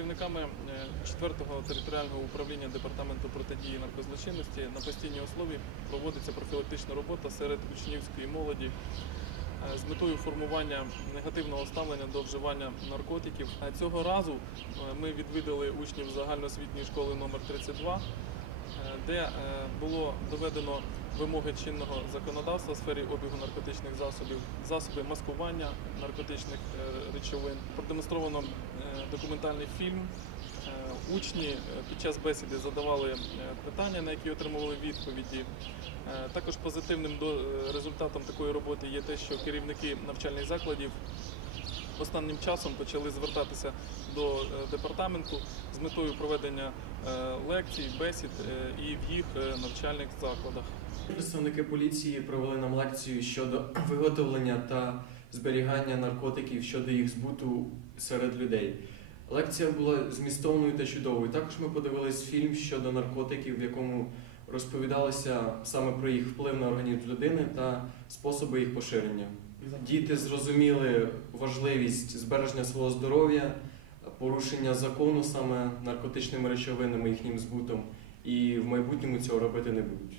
працівниками 4-го територіального управління департаменту протидії наркозлочинності на постійній основі проводиться профілактична робота серед учнівської молоді е, з метою формування негативного ставлення до вживання наркотиків. Е, Цього разу е, ми відвідали учнів загальноосвітньої школи номер 32 е, де е, було доведено вимоги чинного законодавства в сфері обігу наркотичних засобів, засоби маскування наркотичних е, речовин. Продемонстровано е, документальний фільм. Е, Учні е, під час бесіди задавали е, питання, на які отримували відповіді. Е, Також позитивним е, результатом такої роботи є те, що керівники навчальних закладів останнім часом почали звертатися до е, департаменту з метою проведення е, лекцій, бесід е, і в їх навчальних закладах. Представники поліції провели нам лекцію щодо виготовлення та зберігання наркотиків щодо їх збуту серед людей. Лекція була змістовною та чудовою. Також ми подивились фільм щодо наркотиків, в якому розповідалося саме про їх вплив на організм людини та способи їх поширення. Діти зрозуміли важливість збереження свого здоров'я, порушення закону саме наркотичними речовинами, їхнім збутом, і в майбутньому цього робити не будуть.